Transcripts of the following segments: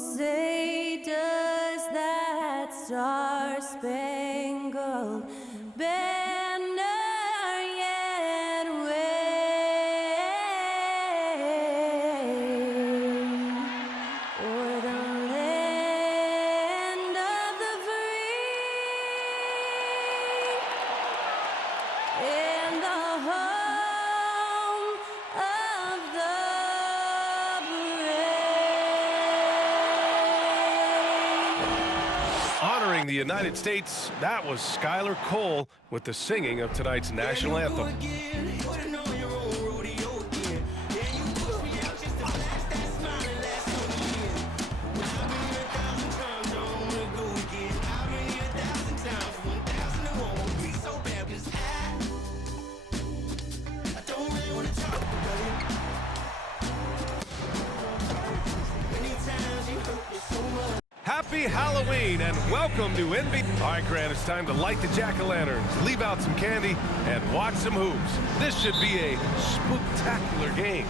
say does that star-spangled banner yet wave o'er the land of the free and the home of the Honoring the United States, that was Skylar Cole with the singing of tonight's national anthem. Happy Halloween and welcome to NBA. All right, Grant, it's time to light the jack-o'-lanterns, leave out some candy, and watch some hoops. This should be a spectacular game.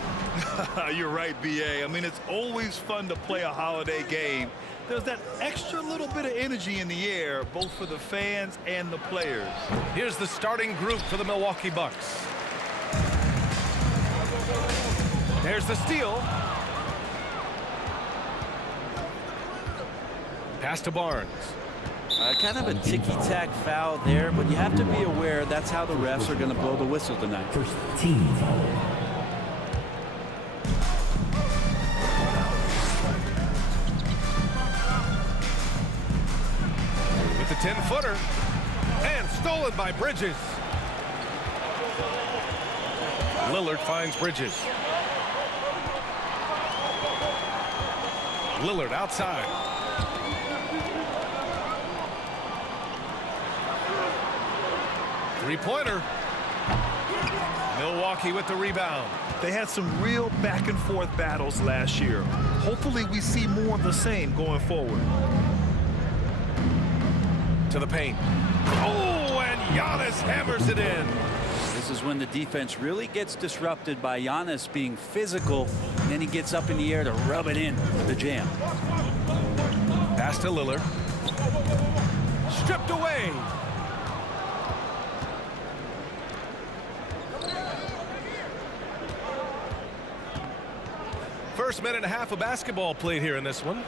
You're right, B.A. I mean, it's always fun to play a holiday game. There's that extra little bit of energy in the air, both for the fans and the players. Here's the starting group for the Milwaukee Bucks. There's the steal. Pass to Barnes. Kind of a ticky-tack foul there, but you have to be aware that's how the refs are going to blow the whistle tonight. First team foul. With the 10-footer. And stolen by Bridges. Lillard finds Bridges. Lillard outside. Three-pointer. Milwaukee with the rebound. They had some real back-and-forth battles last year. Hopefully we see more of the same going forward. To the paint. Oh, and Giannis hammers it in. This is when the defense really gets disrupted by Giannis being physical, and then he gets up in the air to rub it in with the jam. Pass to Lillard. Stripped away. First minute and a half of basketball played here in this one.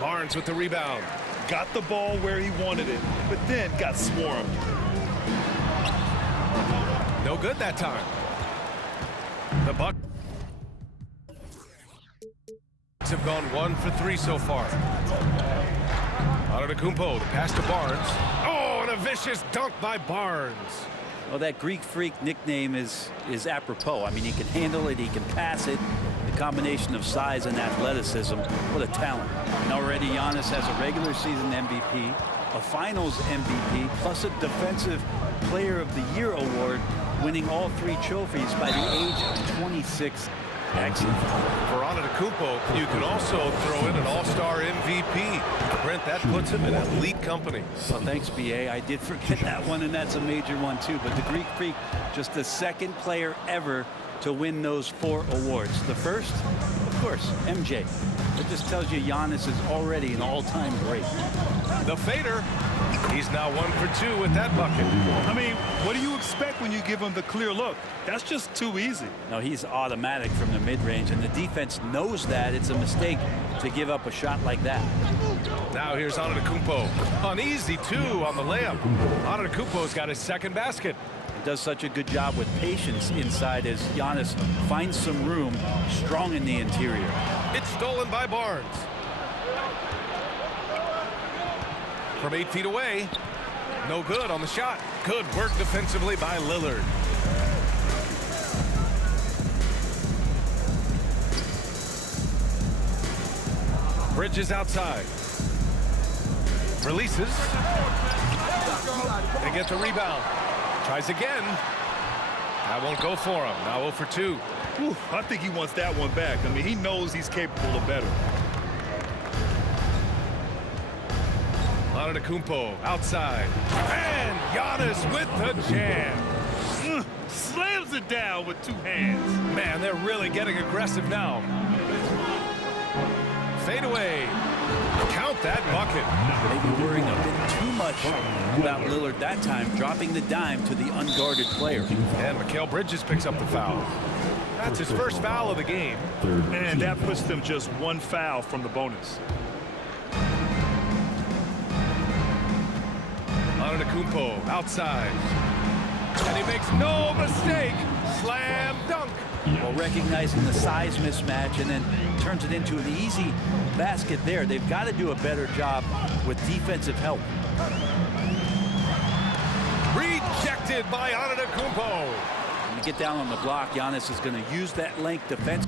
Barnes with the rebound. Got the ball where he wanted it, but then got swarmed. No good that time. The Bucks have gone 1 for 3 so far. Antetokounmpo, the pass to Barnes. Oh, and a vicious dunk by Barnes. Well, that Greek Freak nickname is apropos. I mean, he can handle it, he can pass it. The combination of size and athleticism, what a talent. And already Giannis has a regular season MVP, a finals MVP, plus a defensive player of the year award, winning all 3 trophies by the age of 26. Excellent. For Antetokounmpo, you can also throw in an all-star MVP. Brent, that puts him in elite company. Well, thanks, B.A. I did forget that one, and that's a major one, too. But the Greek Freak, just the second player ever to win those 4 awards. The first, of course, MJ. That just tells you Giannis is already an all-time great. The fader. He's now 1 for 2 with that bucket. I mean, what do you expect when you give him the clear look? That's just too easy. No, he's automatic from the mid-range, and the defense knows that it's a mistake to give up a shot like that. Now here's Antetokounmpo. An easy 2 on the layup. Antetokounmpo's got his second basket. He does such a good job with patience inside as Giannis finds some room, strong in the interior. It's stolen by Barnes. From 8 feet away. No good on the shot. Good work defensively by Lillard. Bridges outside. Releases. They get the rebound. Tries again. That won't go for him. Now 0 for 2. Whew, I think he wants that one back. I mean, he knows he's capable of better. Antetokounmpo outside. And Giannis with the jam. Slams it down with 2 hands. Man, they're really getting aggressive now. Fade away. Count that bucket. Maybe worrying a bit too much about Lillard that time, dropping the dime to the unguarded player. And Mikal Bridges picks up the foul. That's his first foul of the game. And that puts them just one foul from the bonus. Antetokounmpo outside. And he makes no mistake. Slam dunk. Well, recognizing the size mismatch and then turns it into an easy basket there. They've got to do a better job with defensive help. Rejected by Antetokounmpo. When you get down on the block, Giannis is going to use that length defense.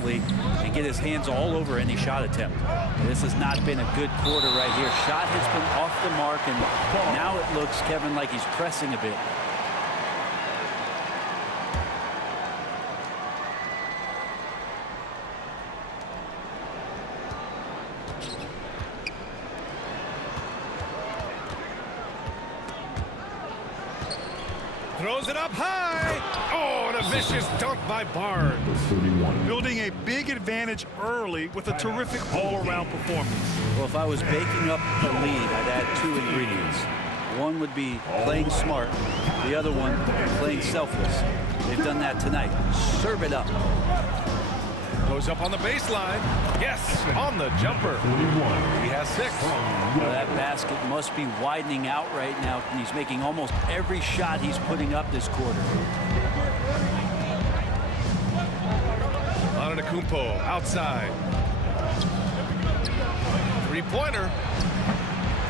And get his hands all over any shot attempt. This has not been a good quarter right here. Shot has been off the mark, and now it looks, Kevin, like he's pressing a bit. Throws it up high. Oh, and a vicious dunk by Barnes. Building a big advantage early with a terrific all-around performance. Well, if I was baking up the lead, I'd add two ingredients. One would be playing smart. The other one, playing selfless. They've done that tonight. Serve it up. Goes up on the baseline. Yes, on the jumper. He has 6. Well, that basket must be widening out right now, and he's making almost every shot he's putting up this quarter. Antetokounmpo outside. Three-pointer.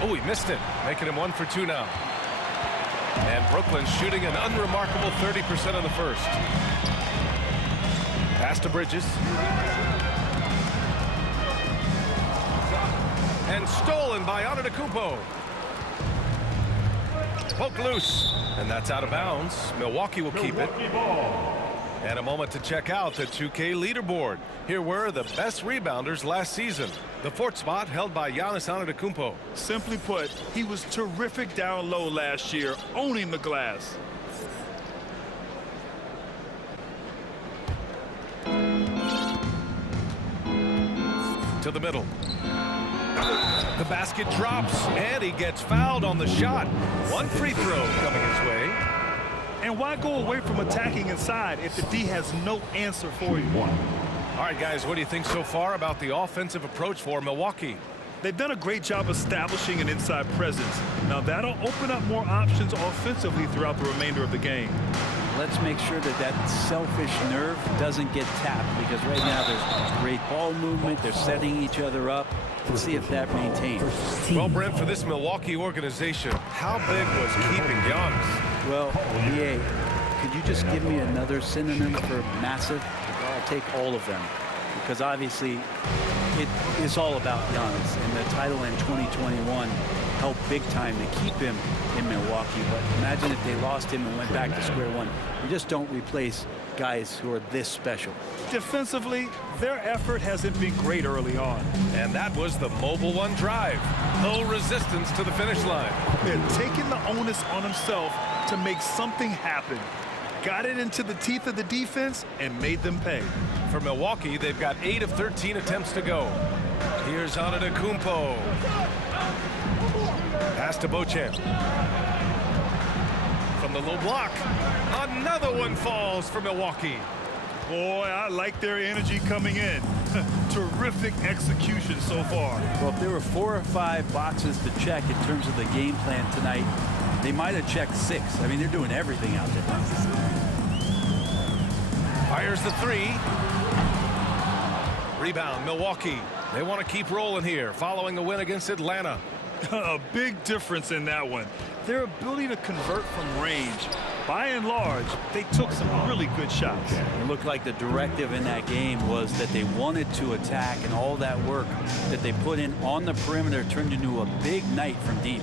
Oh, he missed it, making him 1 for 2 now. And Brooklyn shooting an unremarkable 30% in the first. Pass to Bridges. And stolen by Antetokounmpo. Poke loose. And that's out of bounds. Milwaukee will keep it. And a moment to check out the 2K leaderboard. Here were the best rebounders last season. The 4th spot held by Giannis Antetokounmpo. Simply put, he was terrific down low last year, owning the glass. To the middle. The basket drops, and he gets fouled on the shot. 1 free throw coming his way. And why go away from attacking inside if the D has no answer for you? All right, guys, what do you think so far about the offensive approach for Milwaukee? They've done a great job establishing an inside presence. Now that'll open up more options offensively throughout the remainder of the game. Let's make sure that that selfish nerve doesn't get tapped, because right now there's great ball movement. They're setting each other up. Let's see if that maintains. Well, Brent, for this Milwaukee organization, how big was keeping Giannis? Well, BA, could you just give me another synonym for massive? I'll take all of them, because obviously it is all about Giannis, and the title in 2021 helped big time to keep him in Milwaukee. But imagine if they lost him and went back to square one. You just don't replace guys who are this special. Defensively, their effort hasn't been great early on. And that was the Mobile One drive. No resistance to the finish line. They're taking the onus on himself to make something happen. Got it into the teeth of the defense and made them pay. For Milwaukee, they've got 8 of 13 attempts to go. Here's Antetokounmpo. Pass to Beauchamp. From the low block. Another one falls for Milwaukee. Boy, I like their energy coming in. Terrific execution so far. Well, if there were 4 or 5 boxes to check in terms of the game plan tonight, they might have checked 6. I mean, they're doing everything out there. Fires the 3. Rebound, Milwaukee. They want to keep rolling here following the win against Atlanta. A big difference in that one. Their ability to convert from range. By and large, they took some really good shots. It looked like the directive in that game was that they wanted to attack, and all that work that they put in on the perimeter turned into a big night from deep.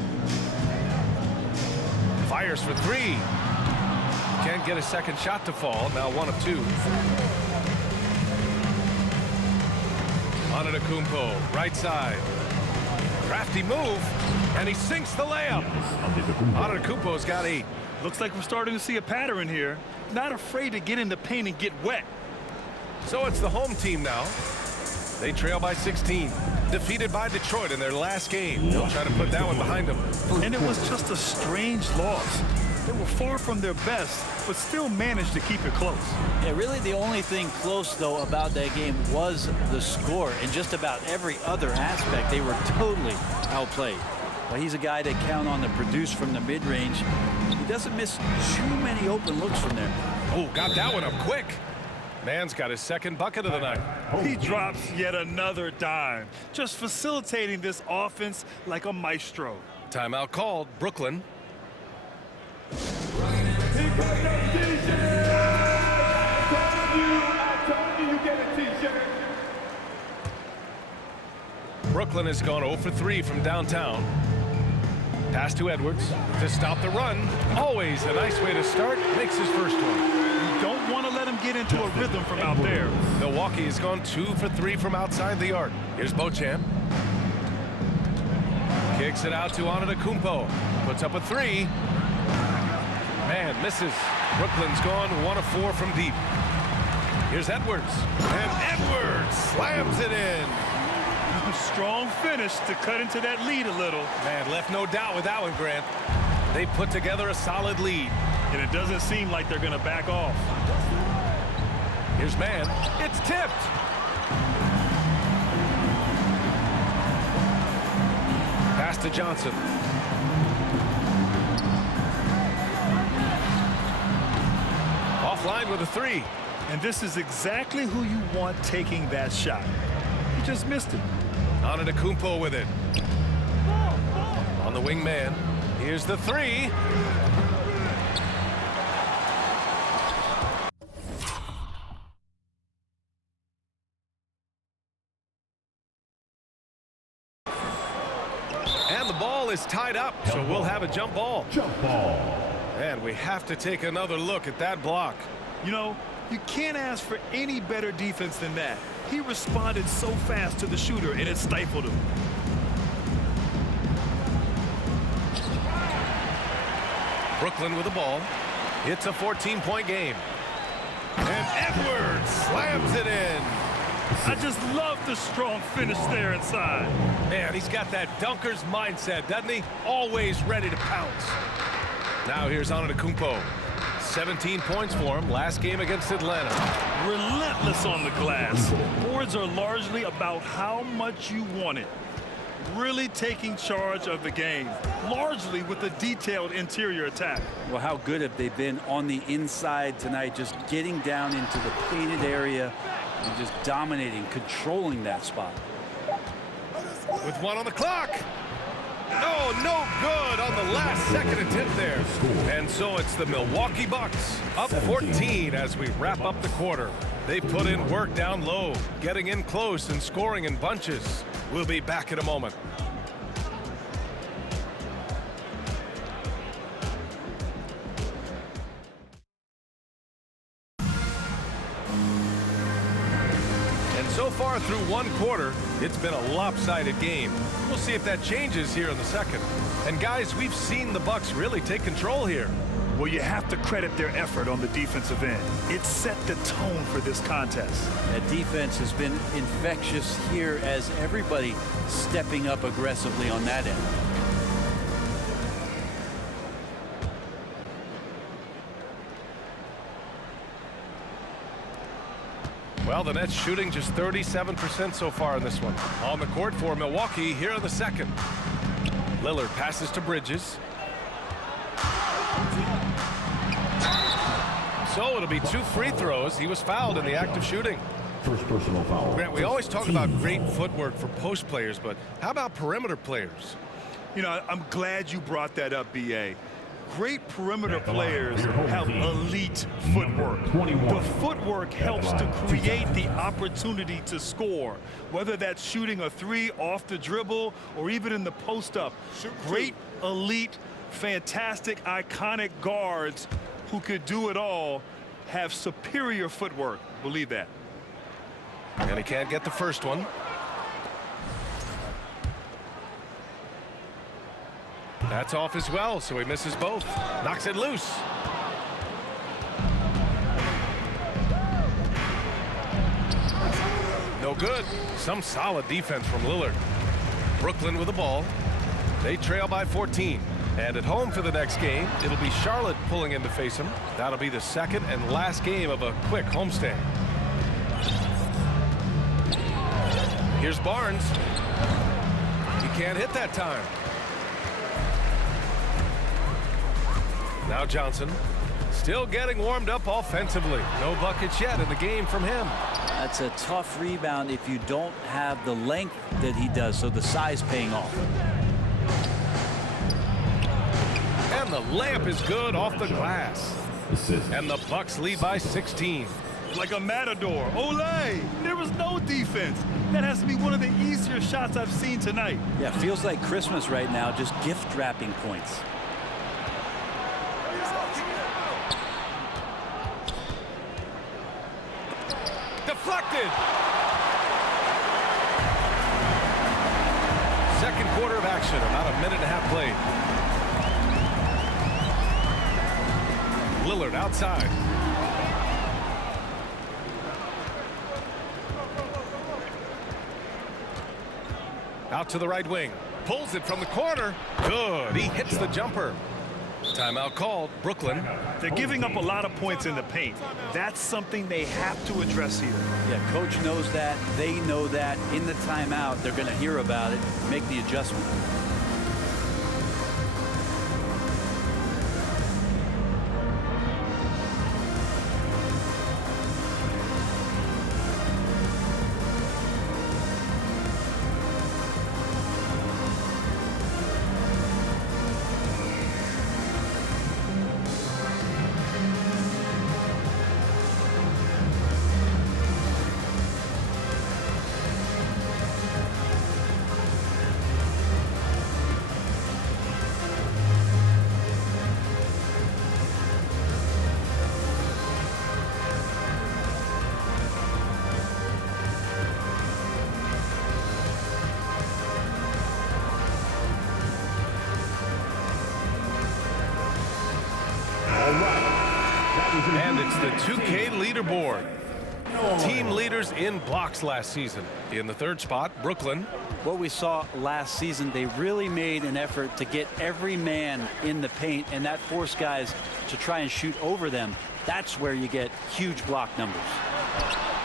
Fires for 3. Can't get a second shot to fall. Now 1 of 2. Antetokounmpo, right side. Crafty move, and he sinks the layup. Antetokounmpo's got 8. Looks like we're starting to see a pattern here. Not afraid to get in the paint and get wet. So it's the home team now. They trail by 16. Defeated by Detroit in their last game. They'll try to put that one behind them. And it was just a strange loss. They were far from their best, but still managed to keep it close. Yeah, really the only thing close, though, about that game was the score. In just about every other aspect, they were totally outplayed. Well, he's a guy that count on to produce from the mid-range. He doesn't miss too many open looks from there. Oh, got that one up quick. Man's got his second bucket of the night. He drops yet another dime, just facilitating this offense like a maestro. Timeout called. Brooklyn. Brooklyn has gone 0 for 3 from downtown. Pass to Edwards to stop the run. Always a nice way to start. Makes his first one. You don't want to let him get into a rhythm from out there. Milwaukee has gone 2 for 3 from outside the arc. Here's Beauchamp. Kicks it out to Antetokounmpo. Puts up a 3. Man misses. Brooklyn's gone 1 of 4 from deep. Here's Edwards. And Edwards slams it in. Strong finish to cut into that lead a little. Man, left no doubt with that one, Grant. They put together a solid lead. And it doesn't seem like they're going to back off. Here's Man. It's tipped. Pass to Johnson. Offline with a 3. And this is exactly who you want taking that shot. He just missed it. Antetokounmpo with it. On the wing man. Here's the 3. And the ball is tied up, so we'll have a jump ball. Jump ball. And we have to take another look at that block. You know, you can't ask for any better defense than that. He responded so fast to the shooter, and it stifled him. Brooklyn with the ball. It's a 14-point game. And Edwards slams it in. I just love the strong finish there inside. Man, he's got that dunker's mindset, doesn't he? Always ready to pounce. Now here's Antetokounmpo. 17 points for him last game against Atlanta. Relentless on the glass. Boards are largely about how much you want it. Really taking charge of the game, largely with a detailed interior attack. Well, how good have they been on the inside tonight, just getting down into the painted area and just dominating, controlling that spot. With 1 on the clock. Oh, no good on the last second attempt there. And so it's the Milwaukee Bucks up 14 as we wrap up the quarter. They put in work down low, getting in close and scoring in bunches. We'll be back in a moment. And so far through one quarter, it's been a lopsided game. We'll see if that changes here in the second. And guys, we've seen the Bucks really take control here. Well, you have to credit their effort on the defensive end. It set the tone for this contest. That defense has been infectious here as everybody stepping up aggressively on that end. Well, the Nets shooting just 37% so far in this one. On the court for Milwaukee here in the second. Lillard passes to Bridges. So it'll be 2 free throws. He was fouled in the act of shooting. First personal foul. Grant, we always talk about great footwork for post players, but how about perimeter players? You know, I'm glad you brought that up, B.A. Great perimeter players have elite footwork. The footwork helps to create the opportunity to score, whether that's shooting a 3 off the dribble or even in the post-up. Great, elite, fantastic, iconic guards who could do it all have superior footwork. Believe that. And he can't get the first one. That's off as well, so he misses both. Knocks it loose. No good. Some solid defense from Lillard. Brooklyn with the ball. They trail by 14. And at home for the next game, it'll be Charlotte pulling in to face them. That'll be the second and last game of a quick homestand. Here's Barnes. He can't hit that time. Now Johnson. Still getting warmed up offensively. No buckets yet in the game from him. That's a tough rebound if you don't have the length that he does, so the size paying off. And the layup is good off the glass. And the Bucks lead by 16. Like a matador. Olay! There was no defense. That has to be one of the easier shots I've seen tonight. Yeah, feels like Christmas right now, just gift wrapping points. Deflected. Second quarter of action, about a minute and a half played. Lillard outside. Out to the right wing. Pulls it from the corner. Good. He hits the jumper. Timeout called. Brooklyn. They're giving up a lot of points in the paint. That's something they have to address here. Yeah, coach knows that. They know that. In the timeout, they're going to hear about it, make the adjustment. And it's the 2K leaderboard. Team leaders in blocks last season. In the third spot, Brooklyn. What we saw last season, they really made an effort to get every man in the paint, and that forced guys to try and shoot over them. That's where you get huge block numbers.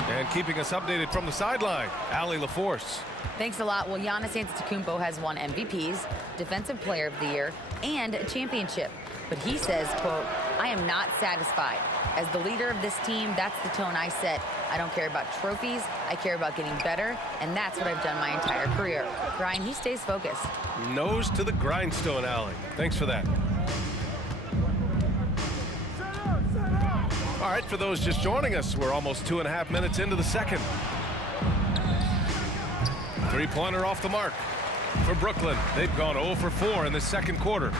And keeping us updated from the sideline, Allie LaForce. Thanks a lot. Well, Giannis Antetokounmpo has won MVPs, Defensive Player of the Year, and a championship. But he says, quote, "I am not satisfied. As the leader of this team, that's the tone I set. I don't care about trophies. I care about getting better, and that's what I've done my entire career." Brian, he stays focused. Nose to the grindstone, Allie. Thanks for that. All right, for those just joining us, we're almost 2.5 minutes into the second. Three-pointer off the mark for Brooklyn. They've gone 0 for 4 in the second quarter.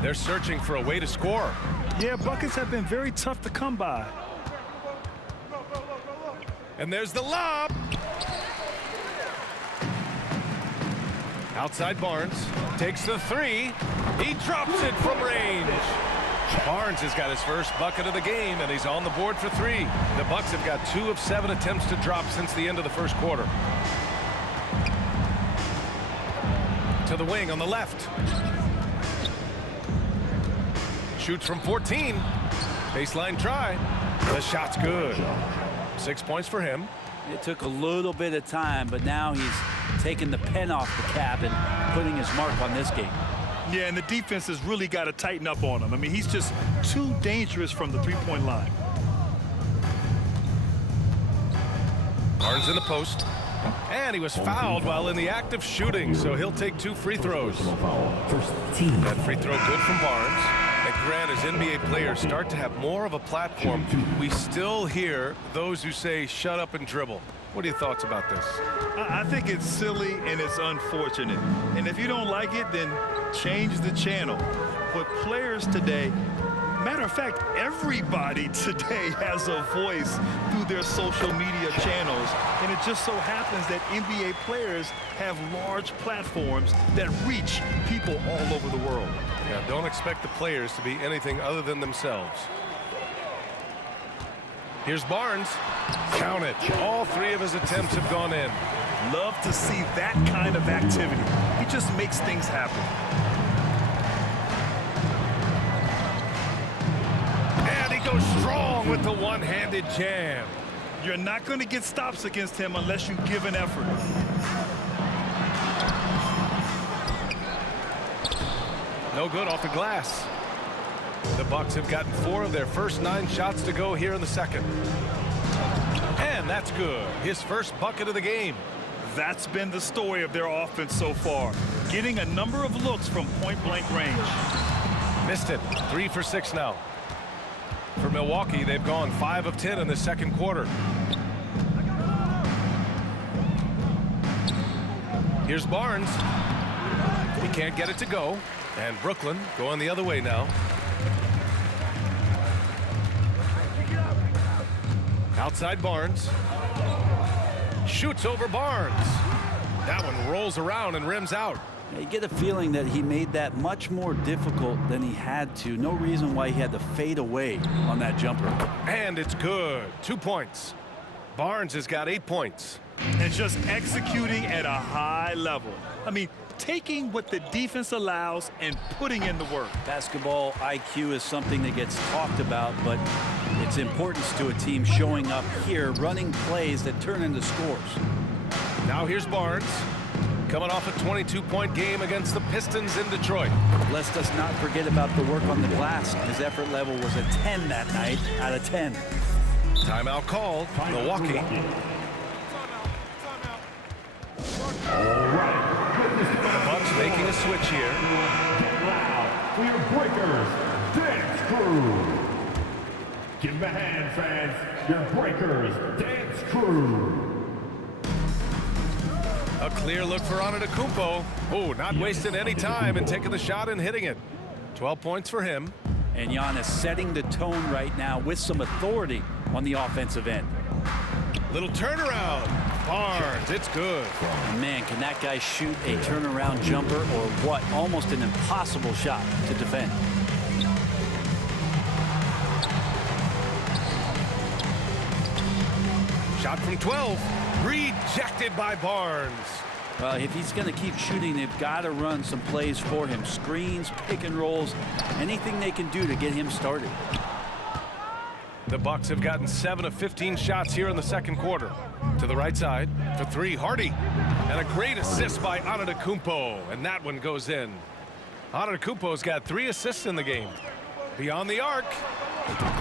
They're searching for a way to score. Yeah, buckets have been very tough to come by. And there's the lob. Outside Barnes takes the three. He drops it from range. Barnes has got his first bucket of the game, and he's on the board for 3. The Bucks have got 2 of 7 attempts to drop since the end of the first quarter. To the wing on the left. Shoots from 14. Baseline try. The shot's good. 6 points for him. It took a little bit of time, but now he's taking the pen off the cap and putting his mark on this game. Yeah, and the defense has really got to tighten up on him. I mean, he's just too dangerous from the three-point line. Barnes in the post. And he was fouled while in the act of shooting, so he'll take 2 free throws. That free throw good from Barnes. And Grant, as NBA players start to have more of a platform, we still hear those who say, shut up and dribble. What are your thoughts about this? I think it's silly and it's unfortunate. And if you don't like it, then change the channel. But players today Matter of fact, everybody today has a voice through their social media channels, and it just so happens that NBA players have large platforms that reach people all over the world. Yeah, don't expect the players to be anything other than themselves. Here's Barnes. Count it. All 3 of his attempts have gone in. Love to see that kind of activity. He just makes things happen. And he goes strong with the one-handed jam. You're not going to get stops against him unless you give an effort. No good off the glass. The Bucks have gotten 4 of their first 9 shots to go here in the second. And that's good. His first bucket of the game. That's been the story of their offense so far, getting a number of looks from point-blank range. Missed it. 3 for 6 now. For Milwaukee, they've gone 5 of 10 in the second quarter. Here's Barnes. He can't get it to go. And Brooklyn going the other way now. Outside Barnes. Shoots over Barnes. That one rolls around and rims out. You get a feeling that he made that much more difficult than he had to. No reason why he had to fade away on that jumper. And it's good. 2 points. Barnes has got 8 points. And just executing at a high level. I mean, taking what the defense allows and putting in the work. Basketball IQ is something that gets talked about, but its importance to a team showing up here, running plays that turn into scores. Now here's Barnes, coming off a 22-point game against the Pistons in Detroit. Let's us not forget about the work on the glass. His effort level was a 10 that night out of 10. Timeout called. Milwaukee. The Bucks making a switch here. For your breakers, dance crew. Give them a hand, fans. Your breakers, dance crew. A clear look for Antetokounmpo. Oh, not wasting any time and taking the shot and hitting it. 12 points for him. And Giannis setting the tone right now with some authority on the offensive end. Little turnaround. Barnes, it's good. Man, can that guy shoot a turnaround jumper or what? Almost an impossible shot to defend. Shot from 12. Rejected by Barnes. Well, if he's going to keep shooting, they've got to run some plays for him. Screens, pick and rolls, anything they can do to get him started. The Bucks have gotten 7 of 15 shots here in the second quarter. To the right side for 3, Hardy. And a great assist by Antetokounmpo. And that one goes in. Antetokounmpo's got 3 assists in the game. Beyond the arc.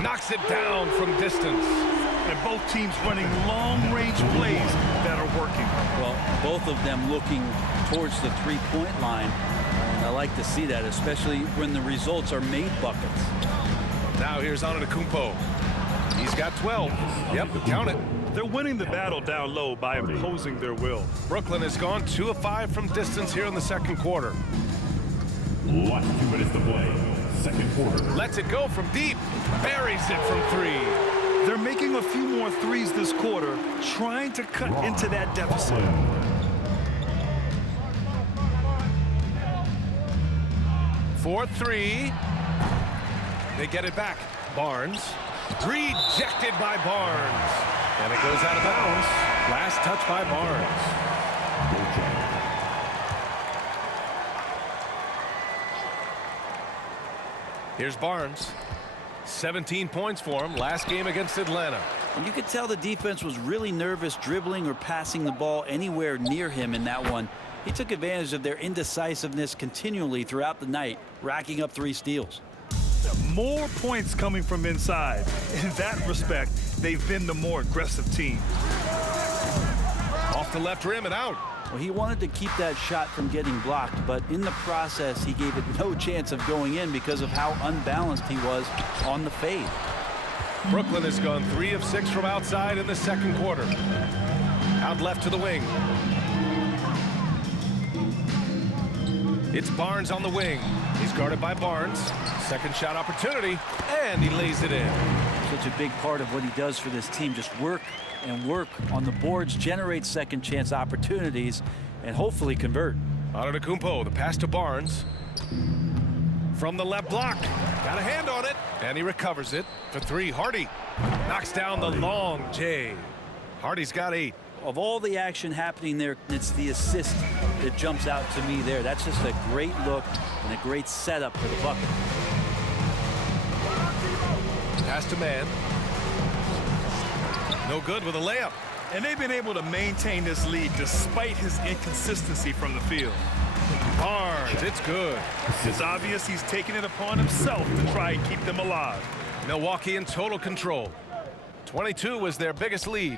Knocks it down from distance. And both teams running long-range plays that are working. Well, both of them looking towards the three-point line. And I like to see that, especially when the results are made buckets. Now here's Antetokounmpo. He's got 12. Yep, count it. They're winning the battle down low by imposing their will. Brooklyn has gone 2 of 5 from distance here in the second quarter. Last 2 minutes to play. Second quarter. Lets it go from deep. Buries it from 3. They're making a few more threes this quarter, trying to cut into that deficit. For 3. They get it back. Barnes. Rejected by Barnes. And it goes out of bounds. Last touch by Barnes. Here's Barnes. 17 points for him last game against Atlanta. And you could tell the defense was really nervous dribbling or passing the ball anywhere near him in that one. He took advantage of their indecisiveness continually throughout the night, racking up 3 steals. More points coming from inside. In that respect, they've been the more aggressive team. Off the left rim and out. Well, he wanted to keep that shot from getting blocked, but in the process, he gave it no chance of going in because of how unbalanced he was on the fade. Brooklyn has gone 3 of 6 from outside in the second quarter. Out left to the wing. It's Barnes on the wing. He's guarded by Barnes. Second shot opportunity, and he lays it in. Such a big part of what he does for this team. Just work and work on the boards, generate second chance opportunities, and hopefully convert. Antetokounmpo, the pass to Barnes. From the left block. Got a hand on it, and he recovers it for three. Hardy knocks down the long J. Hardy's got 8. Of all the action happening there, it's the assist that jumps out to me there. That's just a great look and a great setup for the bucket. Pass to man. No good with a layup. And they've been able to maintain this lead despite his inconsistency from the field. Barnes, it's good. It's obvious he's taking it upon himself to try and keep them alive. Milwaukee in total control. 22 was their biggest lead.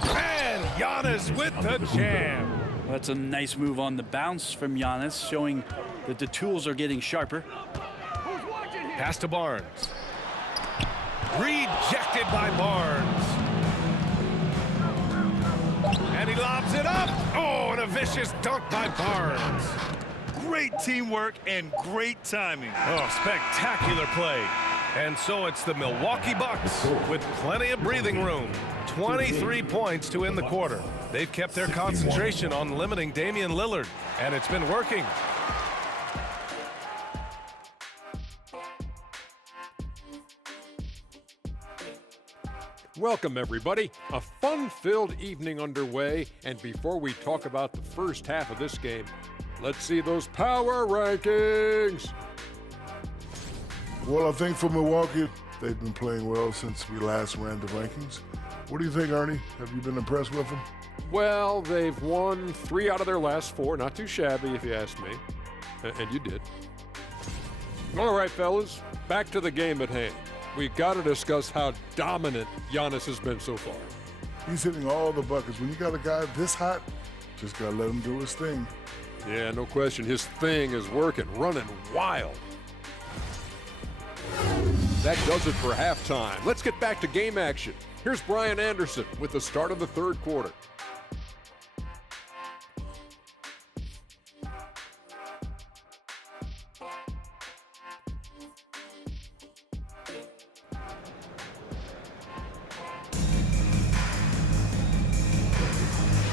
And Giannis with the jam. Well, that's a nice move on the bounce from Giannis, showing that the tools are getting sharper. Pass to Barnes. Rejected by Barnes. And he lobs it up. Oh, and a vicious dunk by Barnes. Great teamwork and great timing. Oh, spectacular play. And so it's the Milwaukee Bucks with plenty of breathing room. 23 points to end the quarter. They've kept their concentration on limiting Damian Lillard, and it's been working. Welcome, everybody. A fun-filled evening underway, and before we talk about the first half of this game, let's see those power rankings. Well, I think for Milwaukee, they've been playing well since we last ran the rankings. What do you think, Ernie? Have you been impressed with them? Well, they've won 3 out of their last 4. Not too shabby, if you ask me. And you did. All right, fellas, back to the game at hand. We got to discuss how dominant Giannis has been so far. He's hitting all the buckets. When you got a guy this hot, just got to let him do his thing. Yeah, no question. His thing is working, running wild. That does it for halftime. Let's get back to game action. Here's Brian Anderson with the start of the third quarter.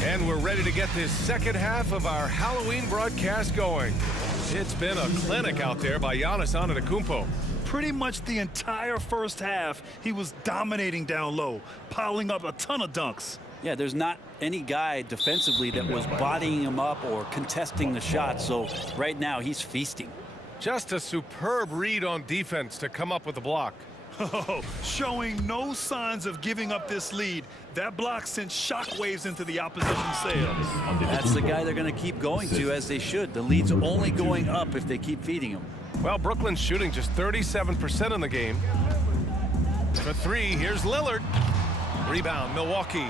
And we're ready to get this second half of our Halloween broadcast going. It's been a clinic out there by Giannis Antetokounmpo. Pretty much the entire first half, he was dominating down low, piling up a ton of dunks. Yeah, there's not any guy defensively that was bodying him up or contesting the shot, so right now he's feasting. Just a superb read on defense to come up with the block. Oh, showing no signs of giving up this lead. That block sent shockwaves into the opposition's sails. That's the guy they're going to keep going to, as they should. The lead's only going up if they keep feeding him. Well, Brooklyn's shooting just 37% in the game. For 3, here's Lillard. Rebound, Milwaukee.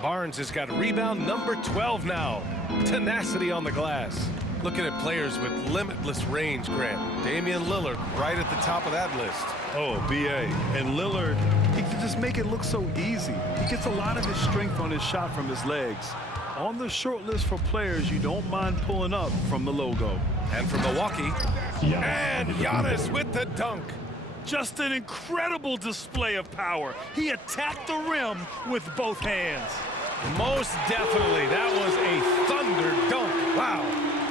Barnes has got rebound number 12 now. Tenacity on the glass. Looking at players with limitless range, Grant. Damian Lillard right at the top of that list. Oh, B.A. And Lillard, he can just make it look so easy. He gets a lot of his strength on his shot from his legs. On the short list for players you don't mind pulling up from the logo. And from Milwaukee, and Giannis with the dunk. Just an incredible display of power. He attacked the rim with both hands. Most definitely, that was a thunder dunk. Wow.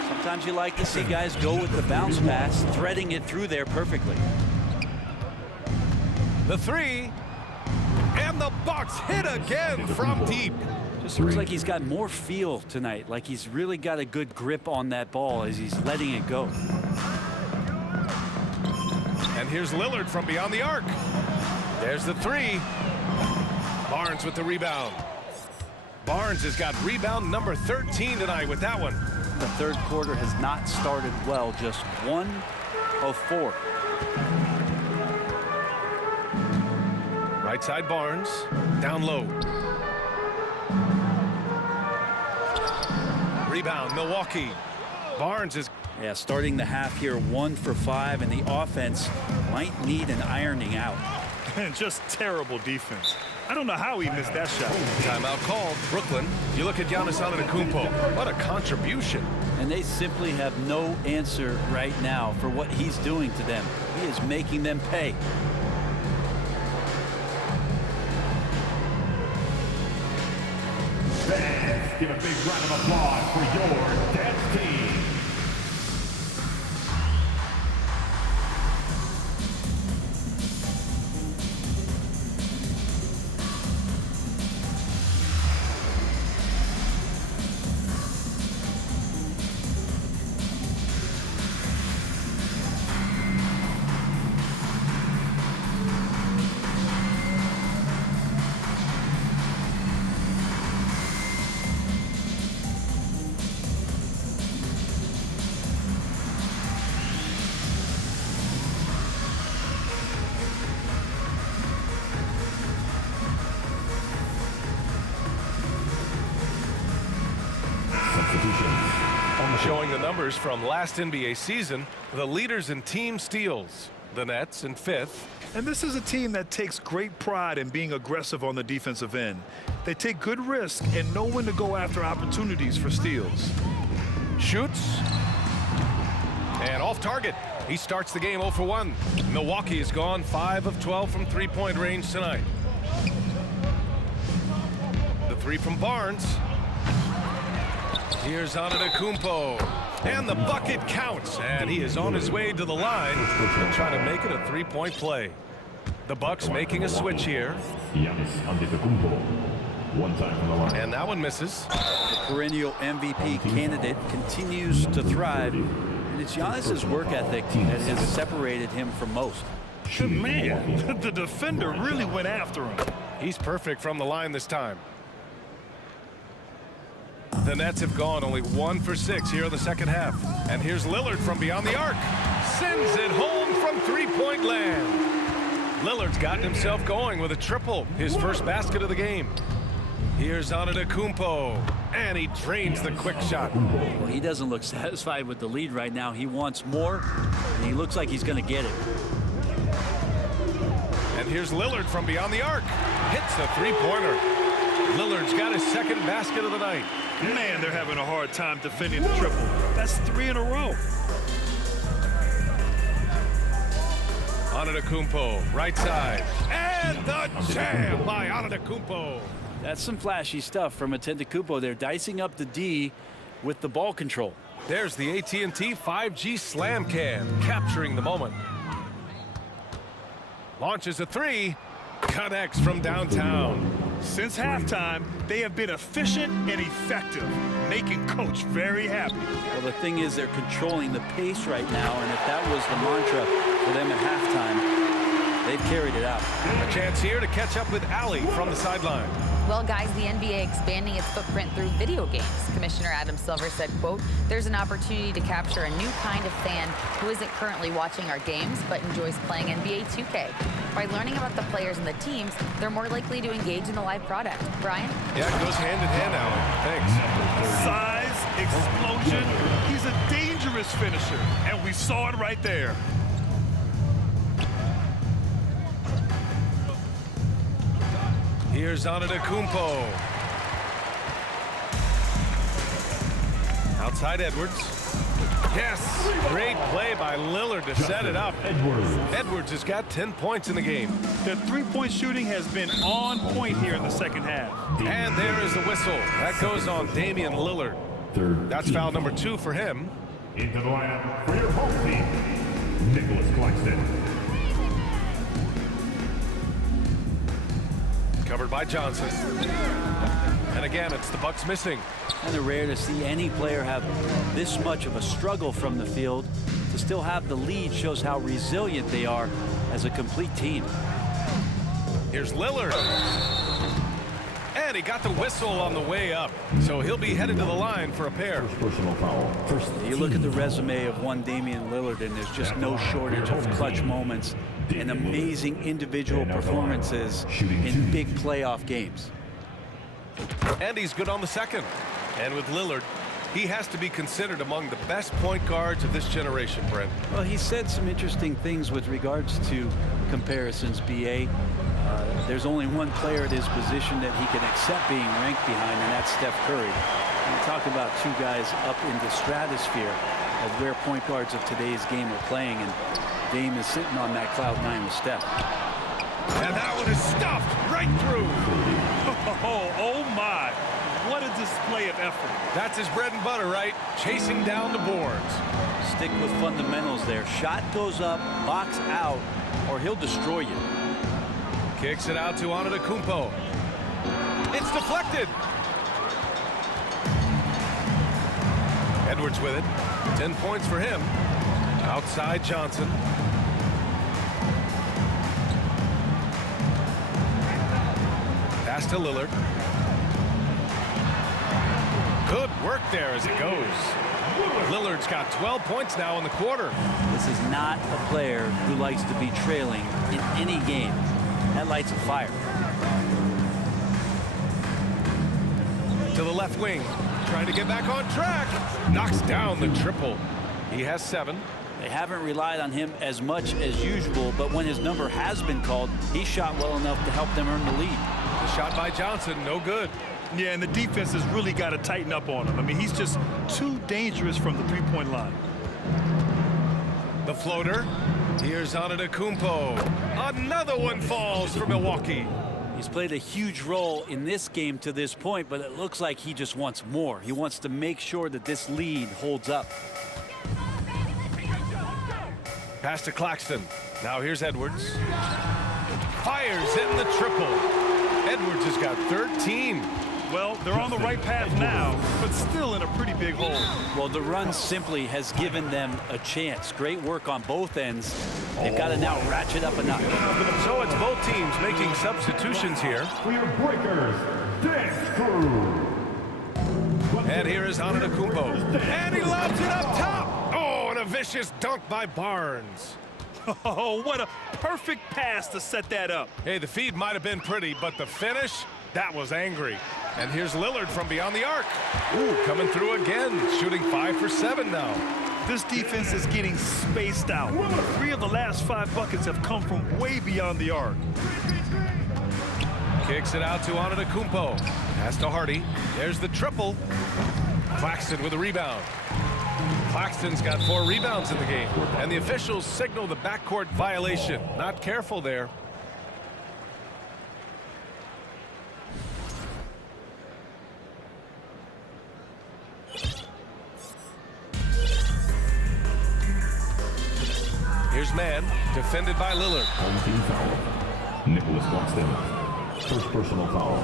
Sometimes you like to see guys go with the bounce pass, threading it through there perfectly. The 3, and the Bucks hit again from deep. Just looks like he's got more feel tonight, like he's really got a good grip on that ball as he's letting it go. And here's Lillard from beyond the arc. There's the 3. Barnes with the rebound. Barnes has got rebound number 13 tonight with that one. The third quarter has not started well, just 1 of 4. Right side Barnes, down low. Rebound, Milwaukee. Barnes is... Yeah, starting the half here 1 for 5, and the offense might need an ironing out. And just terrible defense. I don't know how he missed that shot. Timeout called. Brooklyn, you look at Giannis Antetokounmpo. What a contribution. And they simply have no answer right now for what he's doing to them. He is making them pay. Fans, give a big round of applause for your dance team. Showing the numbers from last NBA season, the leaders in team steals, the Nets in 5th. And this is a team that takes great pride in being aggressive on the defensive end. They take good risk and know when to go after opportunities for steals. Shoots. And off target. He starts the game 0 for 1. Milwaukee is gone 5 of 12 from three-point range tonight. The three from Barnes. Here's Antetokounmpo, and the bucket counts, and he is on his way to the line to try to make it a three-point play. The Bucks making a switch here. Giannis Antetokounmpo, one time from the line. And that one misses. The perennial MVP candidate continues to thrive, and it's Giannis's work ethic that has separated him from most. Good man. The defender really went after him. He's perfect from the line this time. The Nets have gone only 1 for 6 here in the second half. And here's Lillard from beyond the arc. Sends it home from three-point land. Lillard's gotten himself going with a triple, his first basket of the game. Here's Antetokounmpo, and he drains the quick shot. Well, he doesn't look satisfied with the lead right now. He wants more, and he looks like he's going to get it. And here's Lillard from beyond the arc. Hits the three-pointer. Lillard's got his second basket of the night. Man, they're having a hard time defending the triple. That's 3 in a row. Antetokounmpo, right side. And the jam by Antetokounmpo. That's some flashy stuff from Antetokounmpo. They're dicing up the D with the ball control. There's the AT&T 5G Slam Cam, capturing the moment. Launches a three, connects from downtown. Since halftime, they have been efficient and effective, making Coach very happy. Well, the thing is, they're controlling the pace right now, and if that was the mantra for them at halftime, they've carried it out. A chance here to catch up with Allie from the sideline. Well, guys, the NBA expanding its footprint through video games. Commissioner Adam Silver said, quote, there's an opportunity to capture a new kind of fan who isn't currently watching our games but enjoys playing NBA 2K. By learning about the players and the teams, they're more likely to engage in the live product. Brian? Yeah, it goes hand in hand, Allie. Thanks. Size, explosion. He's a dangerous finisher, and we saw it right there. Here's Antetokounmpo. Outside Edwards. Yes, great play by Lillard to set it up. Edwards has got 10 points in the game. Their three-point shooting has been on point here in the second half. And there is the whistle. That goes on Damian Lillard. That's foul number 2 for him. Into the lineup for your home team, Nicholas Claxton. Covered by Johnson. And again, it's the Bucks missing. And they're rare to see any player have this much of a struggle from the field. To still have the lead shows how resilient they are as a complete team. Here's Lillard. And he got the whistle on the way up. So he'll be headed to the line for a pair. Personal foul. You look at the resume of one Damian Lillard, and there's just no shortage of clutch moments and amazing individual performances in big playoff games. And he's good on the second. And with Lillard, he has to be considered among the best point guards of this generation, Brent. Well, he said some interesting things with regards to comparisons, B.A. There's only one player at his position that he can accept being ranked behind, and that's Steph Curry. We talk about two guys up in the stratosphere of where point guards of today's game are playing, and Dame is sitting on that cloud 9 with Steph. And that one is stuffed right through. Oh my. What a display of effort. That's his bread and butter, right? Chasing down the boards. Stick with fundamentals there. Shot goes up, box out, or he'll destroy you. Kicks it out to Antetokounmpo. It's deflected. Edwards with it. 10 points for him. Outside Johnson. Pass to Lillard. Good work there as it goes. Lillard's got 12 points now in the quarter. This is not a player who likes to be trailing in any game. That lights a fire. To the left wing. Trying to get back on track. Knocks down the triple. He has 7. They haven't relied on him as much as usual, but when his number has been called, he shot well enough to help them earn the lead. The shot by Johnson, no good. Yeah, and the defense has really got to tighten up on him. I mean, he's just too dangerous from the three-point line. The floater. Here's Antetokounmpo. Another one falls for Milwaukee. He's played a huge role in this game to this point, but it looks like he just wants more. He wants to make sure that this lead holds up. Pass to Claxton. Now here's Edwards. Fires in the triple. Edwards has got 13. Well, they're on the right path now, but still in a pretty big hole. Well, the run simply has given them a chance. Great work on both ends. They've got to now ratchet up a notch. So it's both teams making substitutions here. For your breakers, Dance Crew. And here is Antetokounmpo. And he lobs it up top. Oh, and a vicious dunk by Barnes. Oh, what a perfect pass to set that up. Hey, the feed might have been pretty, but the finish, that was angry. And here's Lillard from beyond the arc. Ooh, coming through again, shooting 5 for 7 now. This defense is getting spaced out. 3 of the last 5 buckets have come from way beyond the arc. Kicks it out to Antetokounmpo. Pass to Hardy. There's the triple. Claxton with a rebound. Claxton's got 4 rebounds in the game. And the officials signal the backcourt violation. Not careful there. Here's Mann, defended by Lillard. Home team foul. Nicholas Claxton. First personal foul.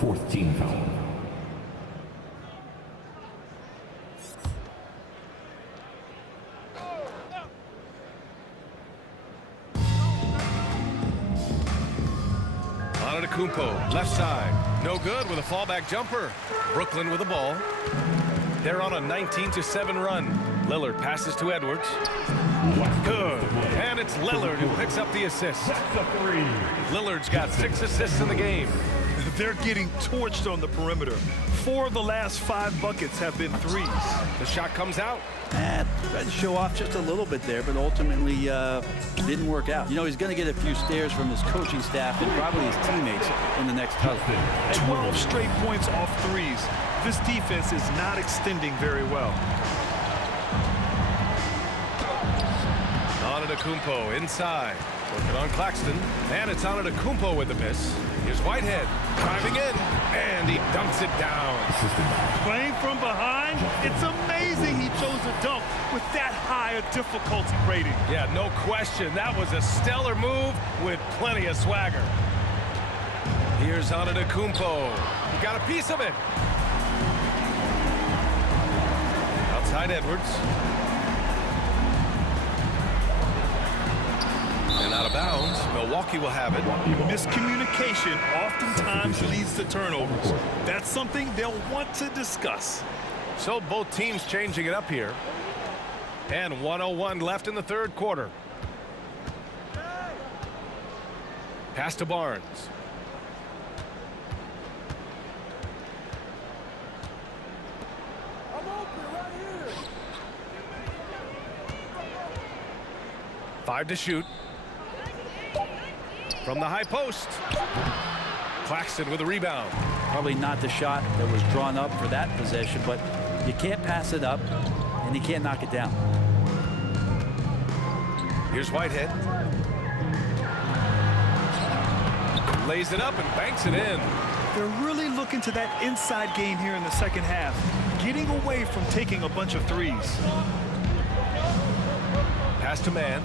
4th team foul. Antetokounmpo, left side. No good with a fallback jumper. Brooklyn with the ball. They're on a 19-7 run. Lillard passes to Edwards. Good. And it's Lillard who picks up the assist. Lillard's got 6 assists in the game. They're getting torched on the perimeter. 4 of the last 5 buckets have been threes. The shot comes out. Tried to show off just a little bit there, but ultimately didn't work out. You know, he's going to get a few stares from his coaching staff and probably his teammates in the next huddle. 12 straight points off threes. This defense is not extending very well. Antetokounmpo inside. Working on Claxton. And it's Antetokounmpo with the miss. Here's Whitehead driving in. And he dunks it down. Playing from behind, it's amazing he chose a dunk with that high a difficulty rating. Yeah, no question. That was a stellar move with plenty of swagger. Here's Antetokounmpo. He got a piece of it. Outside Edwards. And out of bounds. Milwaukee will have it. Miscommunication oftentimes leads to turnovers. That's something they'll want to discuss. So both teams changing it up here. And 1:01 left in the third quarter. Pass to Barnes. I'm open right here. 5 to shoot. from the high post. Claxton with a rebound. Probably not the shot that was drawn up for that possession, but you can't pass it up, and you can't knock it down. Here's Whitehead. Lays it up and banks it in. They're really looking to that inside game here in the second half, getting away from taking a bunch of threes. Pass to Mann.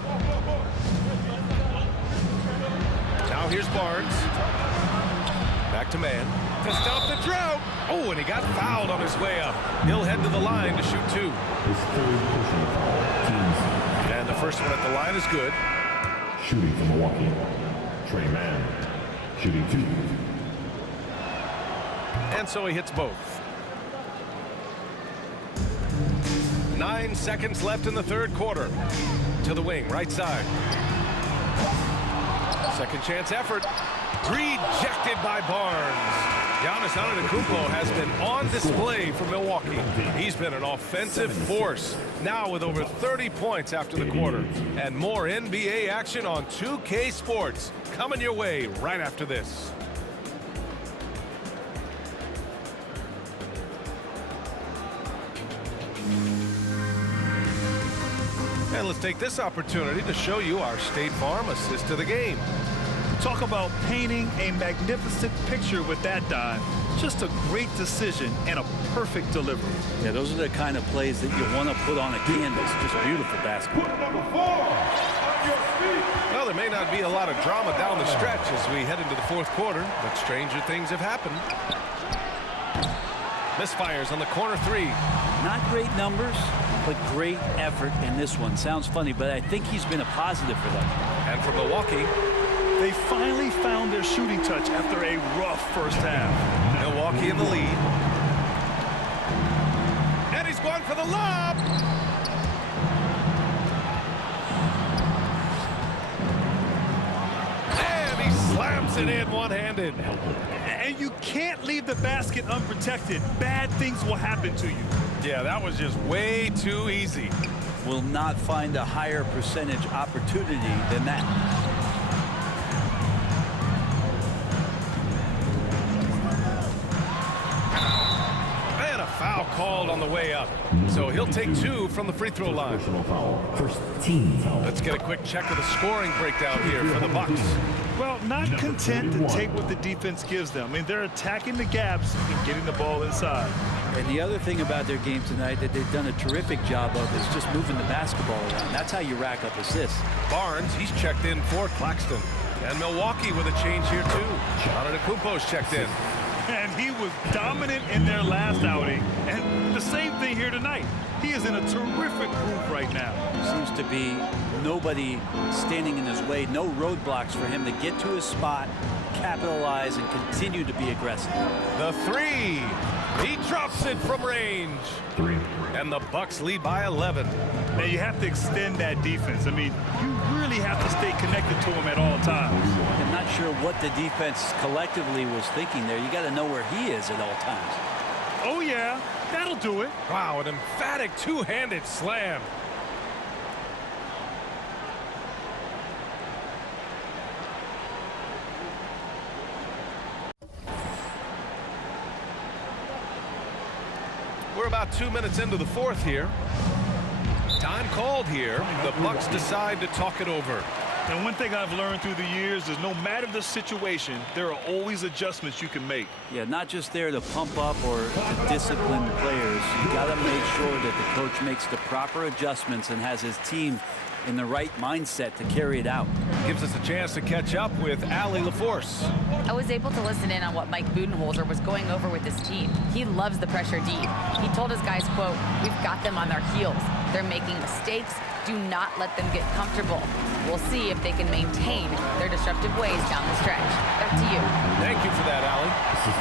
Now here's Barnes. Back to Mann. To stop the drought. Oh, and he got fouled on his way up. He'll head to the line to shoot 2. And the first one at the line is good. Shooting for Milwaukee, Trey Mann. Shooting 2. And so he hits both. 9 seconds left in the third quarter. To the wing, right side. Second chance effort. Rejected by Barnes. Giannis Antetokounmpo has been on display for Milwaukee. He's been an offensive force. Now with over 30 points after the quarter. And more NBA action on 2K Sports. Coming your way right after this. And let's take this opportunity to show you our State Farm assist to the game. Talk about painting a magnificent picture with that dive. Just a great decision and a perfect delivery. Yeah, those are the kind of plays that you want to put on a canvas. Just beautiful basketball. Number 4 on your feet. Well, there may not be a lot of drama down the stretch as we head into the fourth quarter, but stranger things have happened. Misfires on the corner 3. Not great numbers, but great effort in this one. Sounds funny, but I think he's been a positive for them. And from Milwaukee, they finally found their shooting touch after a rough first half. Milwaukee in the lead. And he's going for the lob. And he slams it in one-handed. And you can't leave the basket unprotected. Bad things will happen to you. Yeah, that was just way too easy. Will not find a higher percentage opportunity than that. Foul called on the way up. So he'll take 2 from the free throw line. Personal foul. First team foul. Let's get a quick check of the scoring breakdown here for the Bucks. Well, not content to take what the defense gives them. I mean, they're attacking the gaps and getting the ball inside. And the other thing about their game tonight that they've done a terrific job of is just moving the basketball around. That's how you rack up assists. Barnes, he's checked in for Claxton. And Milwaukee with a change here too. Antetokounmpo's checked in. And he was dominant in their last outing. And the same thing here tonight. He is in a terrific group right now. Seems to be nobody standing in his way. No roadblocks for him to get to his spot, capitalize, and continue to be aggressive. The 3. He drops it from range. 3. And the Bucks lead by 11. Now you have to extend that defense. I mean, you really have to stay connected to him at all times. I'm not sure what the defense collectively was thinking there. You got to know where he is at all times. Oh, yeah, that'll do it. Wow, an emphatic two-handed slam. We're about 2 minutes into the fourth here. Time called here. The Bucks decide to talk it over. And one thing I've learned through the years is no matter the situation, there are always adjustments you can make. Yeah, not just there to pump up or to discipline players. You got to make sure that the coach makes the proper adjustments and has his team in the right mindset to carry it out. Gives us a chance to catch up with Allie LaForce. I was able to listen in on what Mike Budenholzer was going over with his team. He loves the pressure deep. He told his guys, quote, "We've got them on their heels. They're making mistakes. Do not let them get comfortable. We'll see if they can maintain their disruptive ways down the stretch." Back to you. Thank you for that, Allie.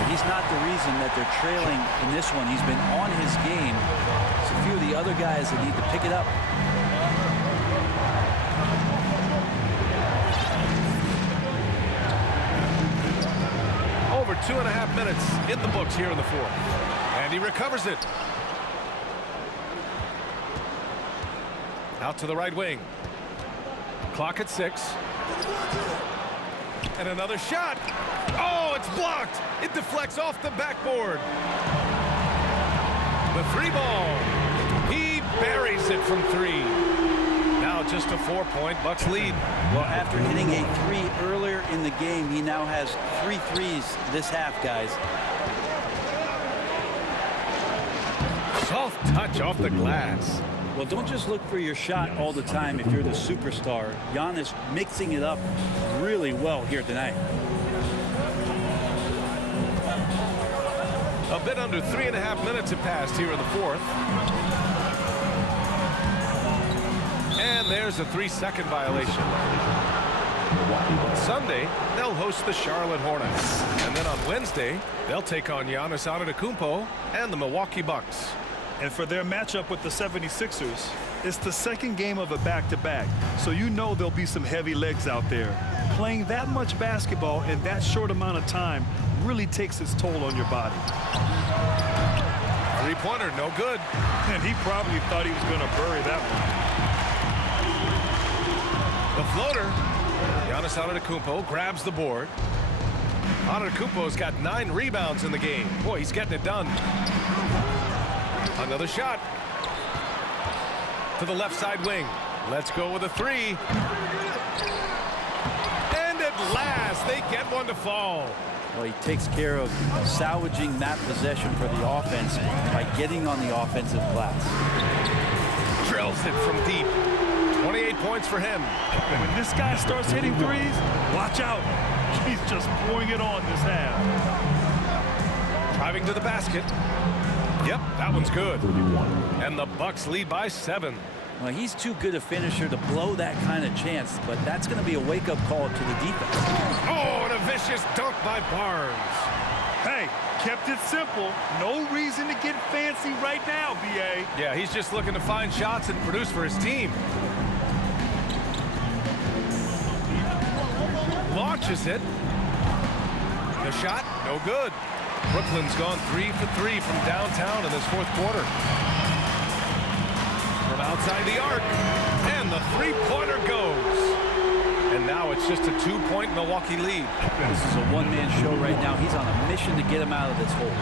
He's not the reason that they're trailing in this one. He's been on his game. It's a few of the other guys that need to pick it up. Over 2.5 minutes in the books here in the fourth. And he recovers it. Out to the right wing. Clock at 6. And another shot. Oh, it's blocked. It deflects off the backboard. The 3 ball. He buries it from 3. Now just a 4-point Bucks lead. Well, after hitting a 3 earlier in the game, he now has 3 threes this half, guys. Soft touch off the glass. Well, don't just look for your shot all the time if you're the superstar. Giannis mixing it up really well here tonight. A bit under 3.5 minutes have passed here in the 4th. And there's a 3-second violation. Sunday, they'll host the Charlotte Hornets. And then on Wednesday, they'll take on Giannis Antetokounmpo and the Milwaukee Bucks. And for their matchup with the 76ers, it's the second game of a back-to-back. So you know there'll be some heavy legs out there. Playing that much basketball in that short amount of time really takes its toll on your body. 3-pointer, no good. And he probably thought he was going to bury that one. The floater. Giannis Antetokounmpo grabs the board. Antetokounmpo's got 9 rebounds in the game. Boy, he's getting it done. Another shot. To the left side wing. Let's go with a 3. And at last, they get one to fall. Well, he takes care of salvaging that possession for the offense by getting on the offensive glass. Drills it from deep. 28 points for him. When this guy starts hitting threes, watch out. He's just pouring it on this half. Driving to the basket. Yep, that one's good. And the Bucks lead by 7. Well, he's too good a finisher to blow that kind of chance, but that's going to be a wake-up call to the defense. Oh, and a vicious dunk by Barnes. Hey, kept it simple. No reason to get fancy right now, B.A. Yeah, he's just looking to find shots and produce for his team. Launches it. The shot, no good. Brooklyn's gone 3 for 3 from downtown in this 4th quarter. From outside the arc, and the 3-pointer goes. And now it's just a 2-point Milwaukee lead. This is a one-man show right now. He's on a mission to get him out of this hole.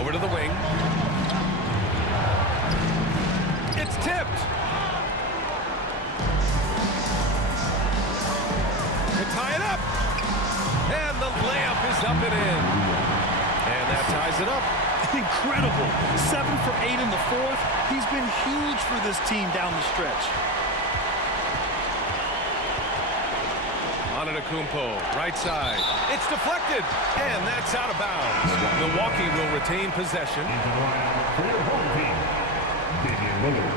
Over to the wing. It's tipped. To tie it up. And the layup is up and in. And that ties it up. Incredible. 7 for 8 in the 4th. He's been huge for this team down the stretch. Antetokounmpo, right side. It's deflected. And that's out of bounds. Milwaukee will retain possession. For your home team, Damian Lillard.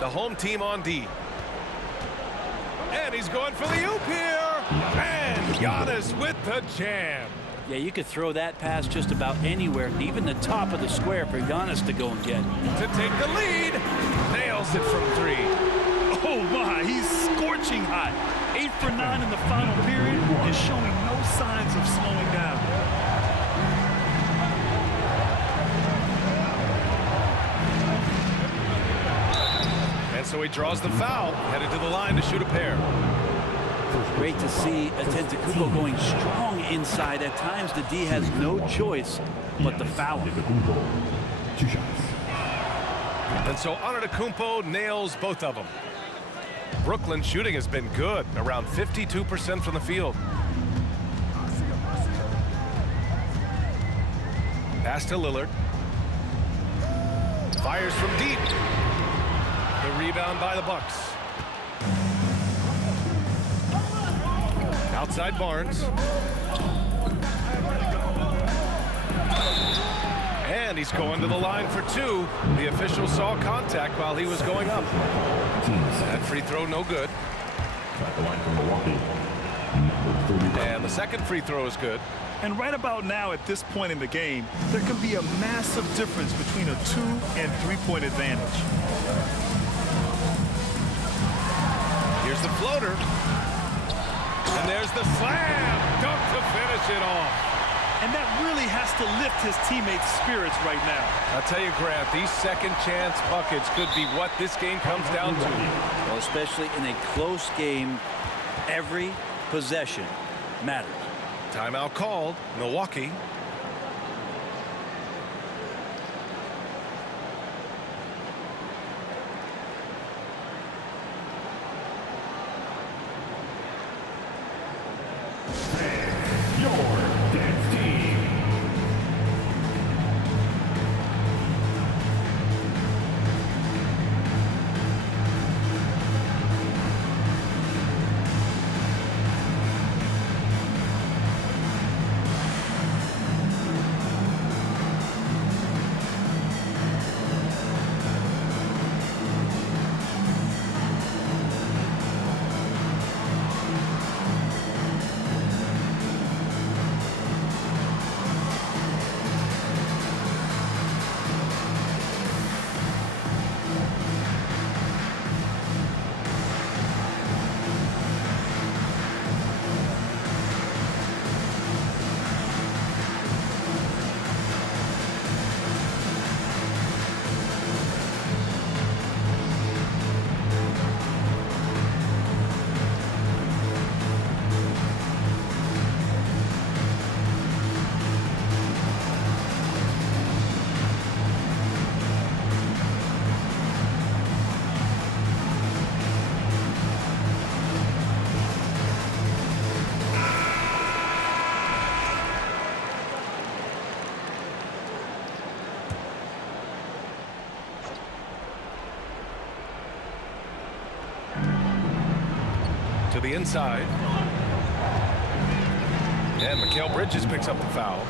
The home team on D. And he's going for the oop here. And Giannis with the jam. Yeah, you could throw that pass just about anywhere, even the top of the square for Giannis to go and get. To take the lead. Nails it from 3. Oh, my. He's scorching hot. 8 for 9 in the final period and showing no signs of slowing down. And so he draws the foul, headed to the line to shoot a pair. Great to see Antetokounmpo going strong inside. At times, the D has no choice but to foul him. 2 shots. And so Antetokounmpo nails both of them. Brooklyn shooting has been good, around 52% from the field. Pass to Lillard. Fires from deep. The rebound by the Bucks. Outside Barnes. And he's going to the line for 2. The official saw contact while he was going up. That free throw no good. At the line from Milwaukee. And the second free throw is good. And right about now, at this point in the game, there can be a massive difference between a 2- and 3-point advantage. Here's the floater. And there's the slam dunk to finish it off. and that really has to lift his teammates' spirits right now. I'll tell you, Grant, these second chance buckets could be what this game comes down to. Well, especially in a close game, every possession matters. Timeout called. Milwaukee. Your dance team. To the inside. And Mikal Bridges picks up the foul.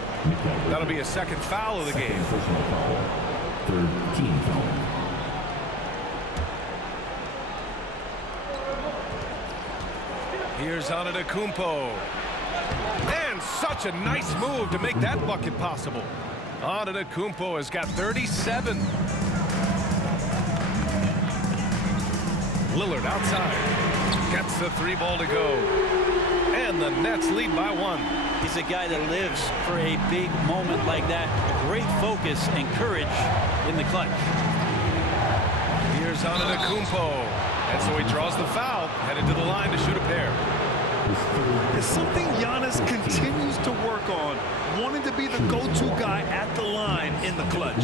That'll be a second foul of the game. Third team foul. Here's Antetokounmpo. And such a nice move to make that bucket possible. Antetokounmpo has got 37. Lillard outside. Gets the three ball to go. And the Nets lead by 1. He's a guy that lives for a big moment like that. Great focus and courage in the clutch. Here's Antetokounmpo. And so he draws the foul, headed to the line to shoot a pair. It's something Giannis continues to work on, wanting to be the go-to guy at the line in the clutch.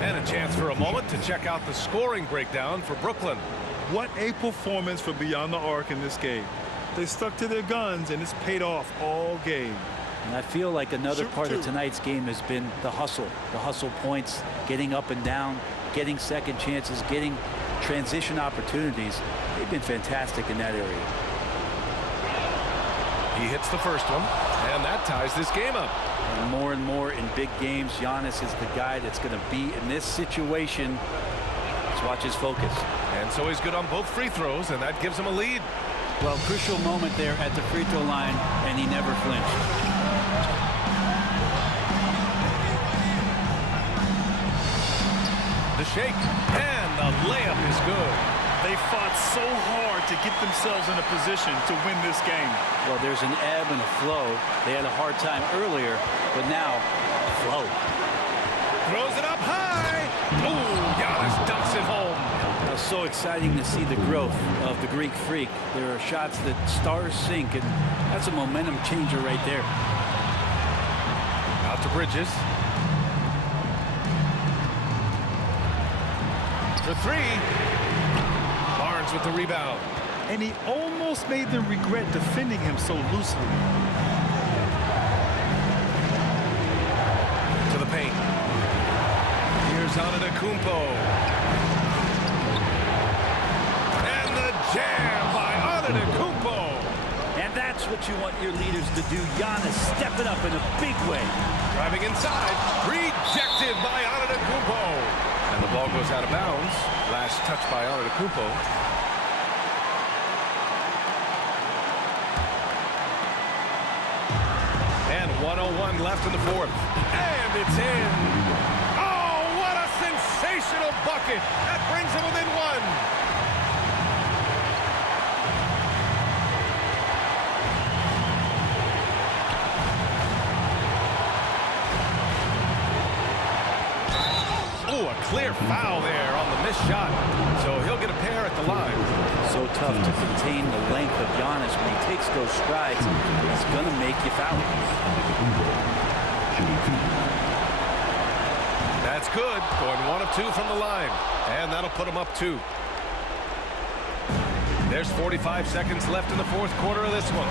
And a chance for a moment to check out the scoring breakdown for Brooklyn. What a performance for Beyond the Arc in this game. They stuck to their guns, and it's paid off all game. And I feel like another part of tonight's game has been the hustle points, getting up and down, getting second chances, getting transition opportunities. They've been fantastic in that area. He hits the first one, and that ties this game up. And more in big games, Giannis is the guy that's going to be in this situation. Let's watch his focus. And so he's good on both free throws, and that gives him a lead. Well, crucial moment there at the free throw line, and he never flinched. The shake, and the layup is good. They fought so hard to get themselves in a position to win this game. Well, there's an ebb and a flow. They had a hard time earlier, but now, flow. Throws it up high. Ooh, Giannis dunks it home. It's so exciting to see the growth of the Greek Freak. There are shots that stars sink, and that's a momentum changer right there. Out to Bridges. For three. Barnes with the rebound. And he almost made them regret defending him so loosely. To the paint. Here's Antetokounmpo. Jam by Antetokounmpo. And that's what you want your leaders to do. Giannis stepping up in a big way. Driving inside. Rejected by Antetokounmpo. And the ball goes out of bounds. Last touch by Antetokounmpo. And 1:01 left in the fourth. And it's in. Oh, what a sensational bucket. That brings him within 1. a clear foul there on the missed shot. So he'll get a pair at the line. So tough to contain the length of Giannis when he takes those strides. He's going to make you foul. That's good. Going 1 of 2 from the line. And that'll put him up 2. There's 45 seconds left in the fourth quarter of this one.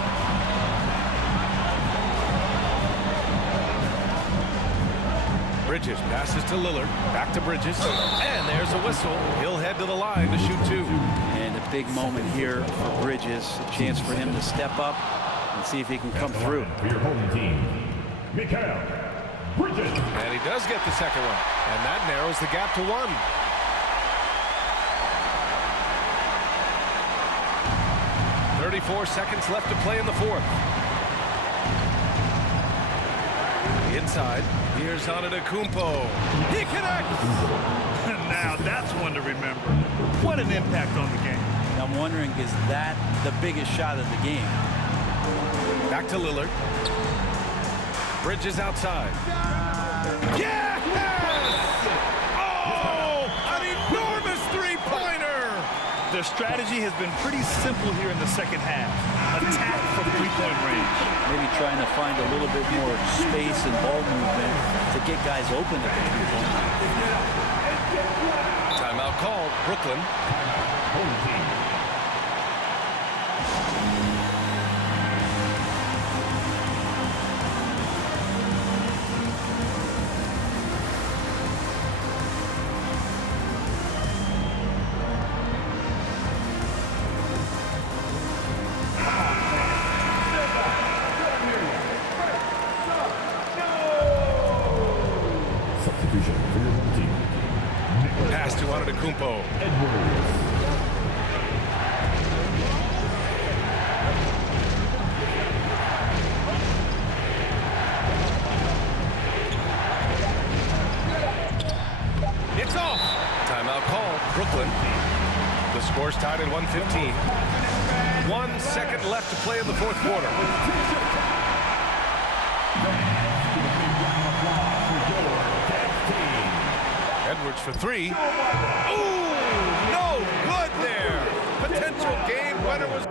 Bridges passes to Lillard. Back to Bridges. And there's a whistle. He'll head to the line to shoot 2. And a big moment here for Bridges. A chance for him to step up and see if he can come through. For your home team, Mikal Bridges. And he does get the second one. And that narrows the gap to 1. .34 seconds left to play in the fourth. Inside, here's Antetokounmpo. He connects! Now that's one to remember. What an impact on the game. I'm wondering, is that the biggest shot of the game? Back to Lillard. Bridges outside. Yes! Oh, an enormous three-pointer! Their strategy has been pretty simple here in the second half. Attack from three-point range. Maybe trying to find a little bit more space and ball movement to get guys open at the three-point. Timeout called. Brooklyn. Home team. Substitution for your home team. Pass to Antetokounmpo. Edwards. It's off. Timeout called. Brooklyn. The score's tied at 1:15. 1 second left to play in the fourth quarter. Edwards for 3. Ooh, no good there. Potential game winner was...